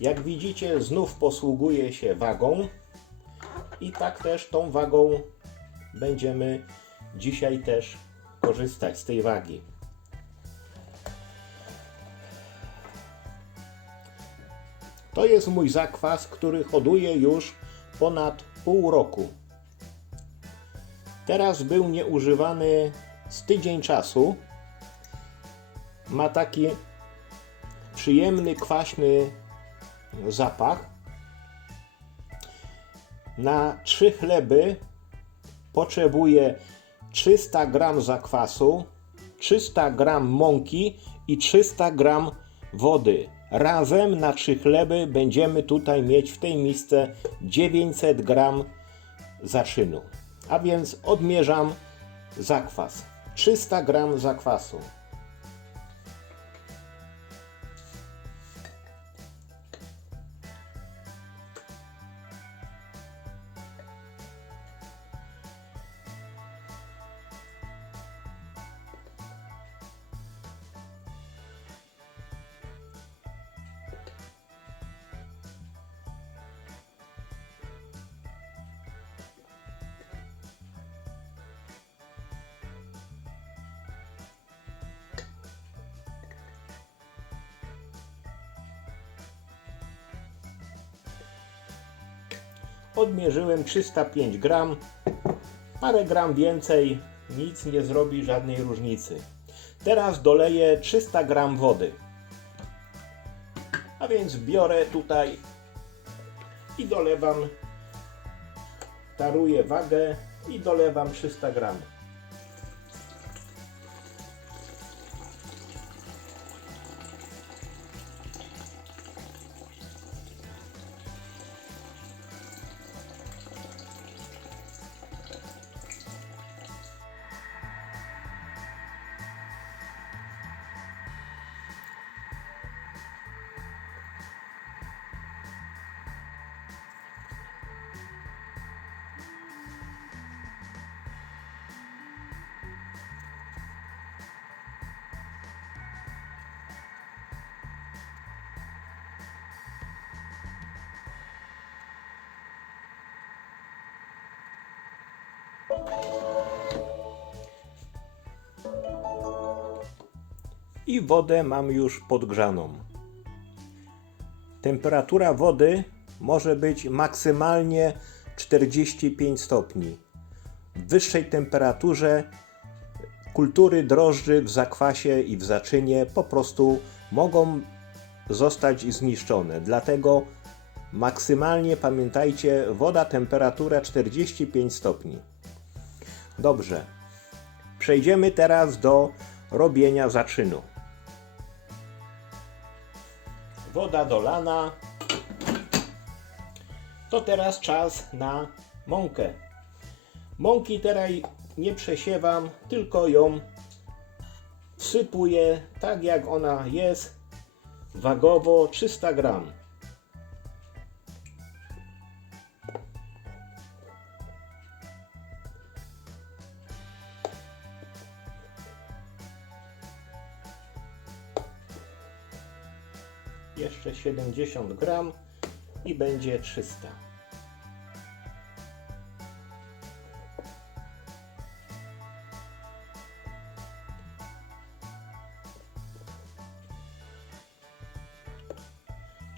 Jak widzicie, znów posługuje się wagą i tak też tą wagą będziemy dzisiaj też korzystać z tej wagi. To jest mój zakwas, który hoduje już ponad pół roku. Teraz był nieużywany z tydzień czasu. Ma taki przyjemny, kwaśny zapach. Na trzy chleby potrzebuję 300 gram zakwasu, 300 gram mąki i 300 gram wody. Razem na trzy chleby będziemy tutaj mieć w tej misce 900 gram zaczynu. A więc odmierzam zakwas. 300 gram zakwasu. Odmierzyłem 305 gram. Parę gram więcej, nic nie zrobi żadnej różnicy. Teraz doleję 300 gram wody. A więc biorę tutaj i dolewam, taruję wagę i dolewam 300 gram. I wodę mam już podgrzaną. Temperatura wody może być maksymalnie 45 stopni. W wyższej temperaturze kultury drożdży w zakwasie i w zaczynie po prostu mogą zostać zniszczone. Dlatego maksymalnie pamiętajcie, woda temperatura 45 stopni. Dobrze. Przejdziemy teraz do robienia zaczynu. Woda dolana. To teraz czas na mąkę. Mąki teraz nie przesiewam, tylko ją wsypuję tak jak ona jest, wagowo 300 gram. 70 gram i będzie 300.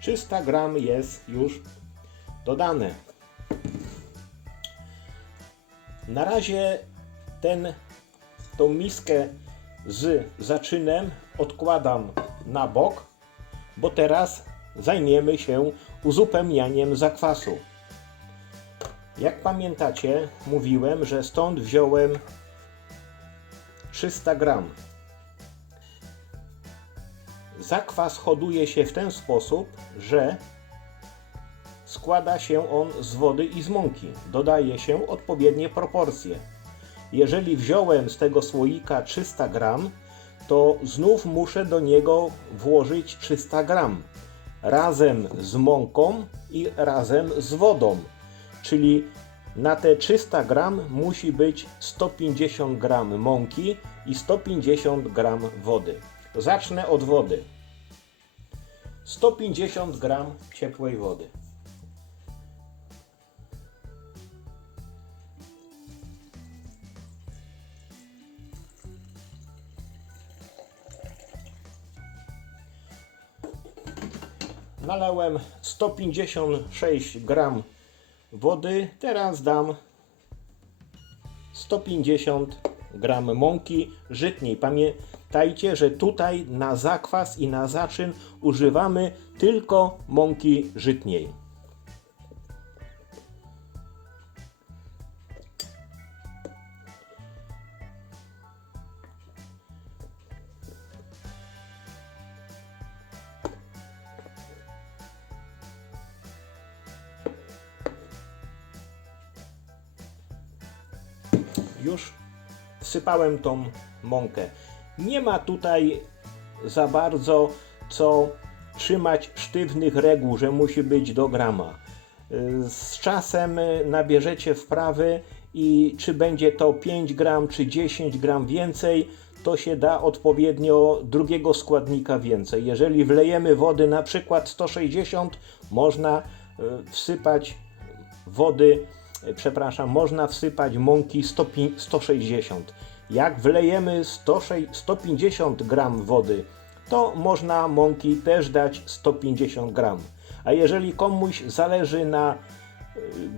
Trzysta gram jest już dodane. Na razie ten, tą miskę z zaczynem odkładam na bok bo teraz zajmiemy się uzupełnianiem zakwasu. Jak pamiętacie, mówiłem, że stąd wziąłem 300 gram. Zakwas hoduje się w ten sposób, że składa się on z wody i z mąki. Dodaje się odpowiednie proporcje. Jeżeli wziąłem z tego słoika 300 gram, to znów muszę do niego włożyć 300 gram razem z mąką i razem z wodą. Czyli na te 300 gram musi być 150 gram mąki i 150 gram wody. Zacznę od wody. 150 gram ciepłej wody. Nalałem 156 gram wody. Teraz dam 150 gram mąki żytniej. Pamiętajcie, że tutaj na zakwas i na zaczyn używamy tylko mąki żytniej. Już wsypałem tą mąkę. Nie ma tutaj za bardzo co trzymać sztywnych reguł, że musi być do grama. Z czasem nabierzecie wprawy i czy będzie to 5 gram czy 10 gram więcej, to się da odpowiednio drugiego składnika więcej. Jeżeli wlejemy wody na przykład 160, można y, wsypać wody, e, przepraszam, można wsypać mąki 100 160. Jak wlejemy 106 150 gram wody, to można mąki też dać 150 gram. A jeżeli komuś zależy na e,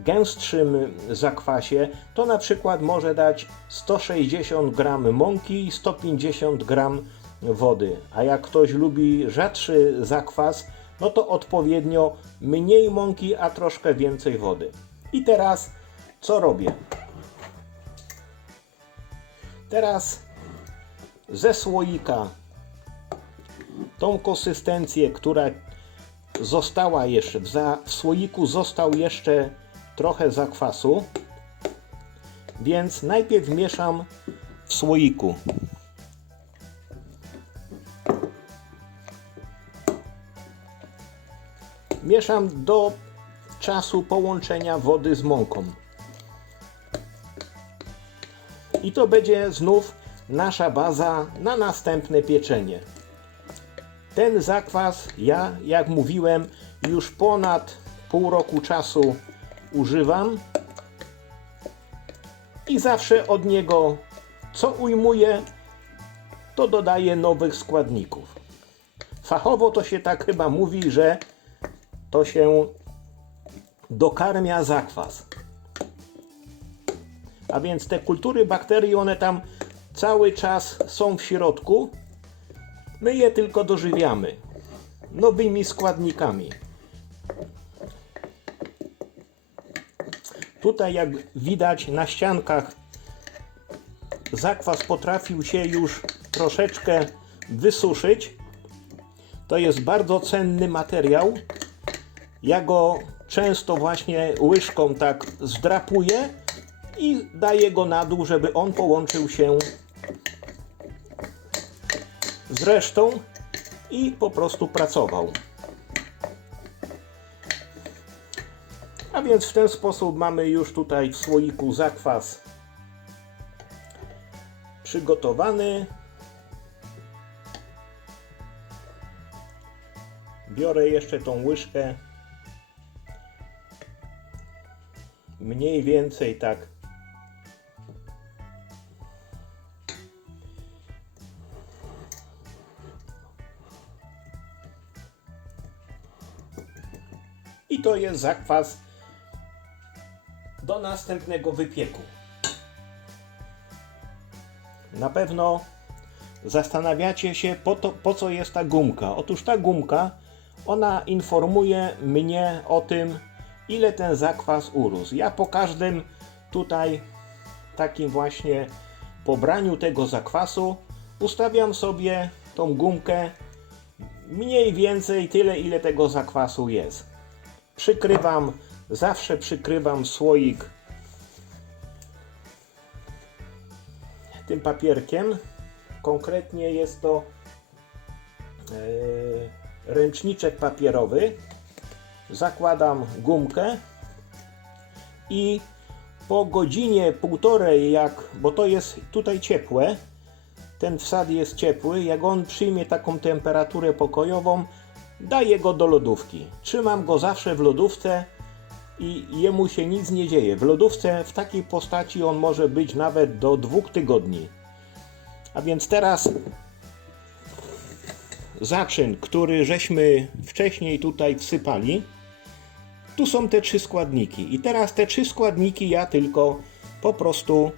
gęstszym zakwasie, to na przykład może dać 160 gram mąki i 150 gram wody. A jak ktoś lubi rzadszy zakwas, no to odpowiednio mniej mąki, a troszkę więcej wody. I teraz co robię? Teraz ze słoika tą konsystencję, która została jeszcze, w, słoiku został jeszcze trochę zakwasu, więc najpierw mieszam w słoiku. Mieszam do czasu połączenia wody z mąką. I to będzie znów nasza baza na następne pieczenie. Ten zakwas ja, jak mówiłem, już ponad pół roku czasu używam i zawsze od niego co ujmuję, to dodaję nowych składników. Fachowo to się tak chyba mówi, że to się dokarmia zakwas. A więc te kultury bakterii, one tam cały czas są w środku. My je tylko dożywiamy nowymi składnikami. Tutaj, jak widać na ściankach, zakwas potrafił się już troszeczkę wysuszyć. To jest bardzo cenny materiał. Ja go często właśnie łyżką tak zdrapuję i daję go na dół, żeby on połączył się z resztą i po prostu pracował. A więc w ten sposób mamy już tutaj w słoiku zakwas przygotowany. Biorę jeszcze tą łyżkę. Mniej więcej tak. I to jest zakwas do następnego wypieku. Na pewno zastanawiacie się, po, to, po co jest ta gumka. Otóż ta gumka, ona informuje mnie o tym, ile ten zakwas urósł. Ja po każdym tutaj takim właśnie pobraniu tego zakwasu ustawiam sobie tą gumkę mniej więcej tyle, ile tego zakwasu jest. Przykrywam, zawsze przykrywam słoik tym papierkiem. Konkretnie jest to e, ręczniczek papierowy. Zakładam gumkę i po godzinie, półtorej, jak, bo to jest tutaj ciepłe, ten wsad jest ciepły, jak on przyjmie taką temperaturę pokojową, daję go do lodówki. Trzymam go zawsze w lodówce i jemu się nic nie dzieje. W lodówce w takiej postaci on może być nawet do dwóch tygodni. A więc teraz zaczyn, który żeśmy wcześniej tutaj wsypali. Tu są te trzy składniki. I teraz te trzy składniki ja tylko po prostu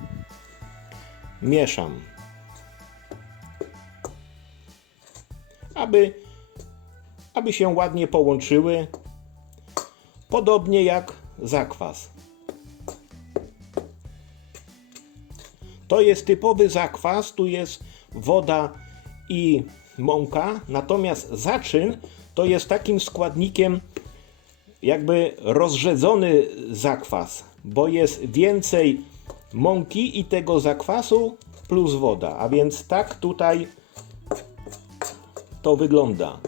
mieszam. Aby, aby się ładnie połączyły. Podobnie jak zakwas. To jest typowy zakwas, tu jest woda i mąka, natomiast zaczyn to jest takim składnikiem jakby rozrzedzony zakwas, bo jest więcej mąki i tego zakwasu plus woda, a więc tak tutaj to wygląda.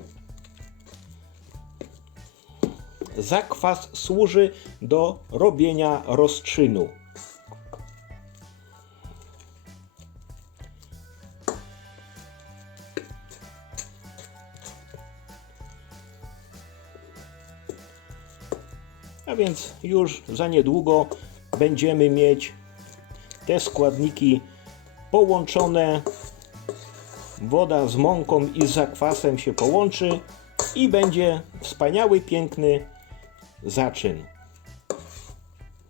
Zakwas służy do robienia rozczynu. A więc już za niedługo będziemy mieć te składniki połączone. Woda z mąką i z zakwasem się połączy i będzie wspaniały, piękny zaczyn.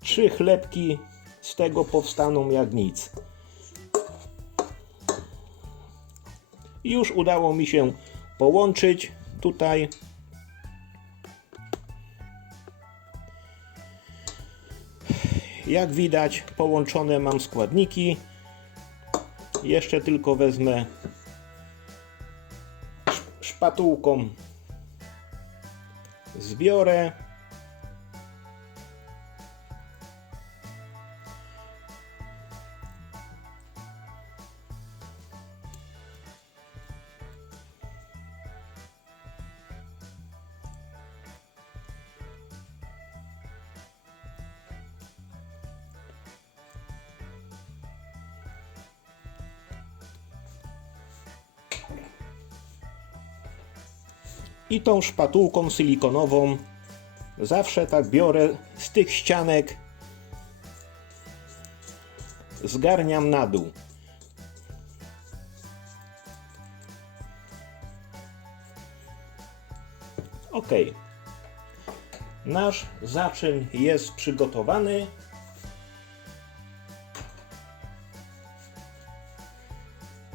Trzy chlebki z tego powstaną jak nic. Już udało mi się połączyć tutaj Jak widać, połączone mam składniki. Jeszcze tylko wezmę sz- szpatułką. Zbiorę. I tą szpatułką silikonową zawsze tak biorę z tych ścianek, zgarniam na dół. Ok. Nasz zaczyn jest przygotowany.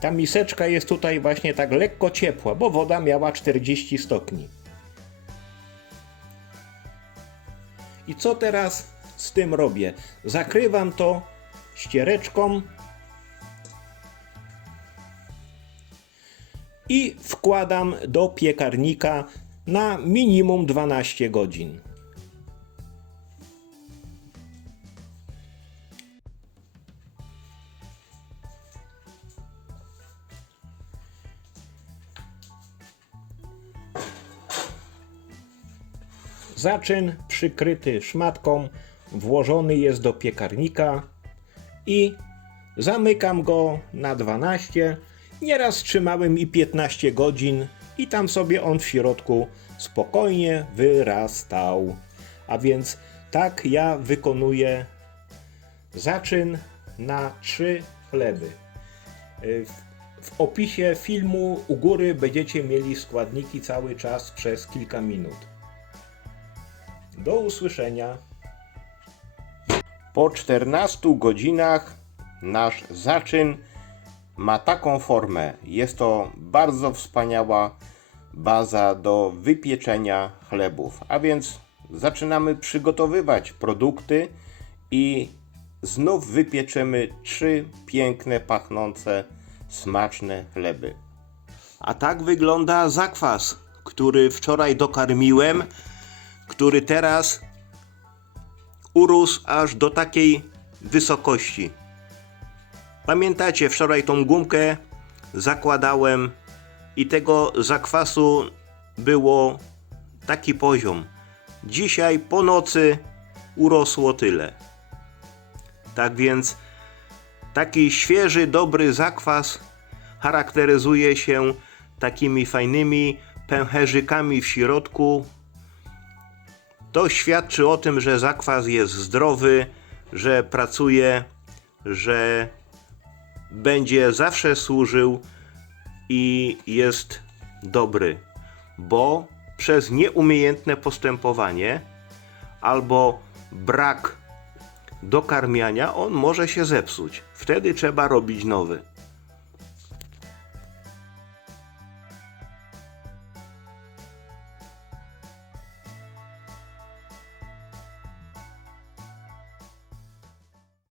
Ta miseczka jest tutaj właśnie tak lekko ciepła, bo woda miała 40 stopni. I co teraz z tym robię? Zakrywam to ściereczką i wkładam do piekarnika na minimum 12 godzin. Zaczyn przykryty szmatką włożony jest do piekarnika i zamykam go na 12. Nieraz trzymałem i 15 godzin i tam sobie on w środku spokojnie wyrastał. A więc tak ja wykonuję zaczyn na trzy chleby. W opisie filmu u góry będziecie mieli składniki cały czas przez kilka minut. Do usłyszenia. Po 14 godzinach nasz zaczyn ma taką formę. Jest to bardzo wspaniała baza do wypieczenia chlebów. A więc zaczynamy przygotowywać produkty i znów wypieczemy trzy piękne, pachnące, smaczne chleby. A tak wygląda zakwas, który wczoraj dokarmiłem który teraz urósł aż do takiej wysokości. Pamiętacie, wczoraj tą gumkę zakładałem i tego zakwasu było taki poziom. Dzisiaj po nocy urosło tyle. Tak więc taki świeży, dobry zakwas charakteryzuje się takimi fajnymi, pęcherzykami w środku, to świadczy o tym, że zakwas jest zdrowy, że pracuje, że będzie zawsze służył i jest dobry, bo przez nieumiejętne postępowanie albo brak dokarmiania on może się zepsuć. Wtedy trzeba robić nowy.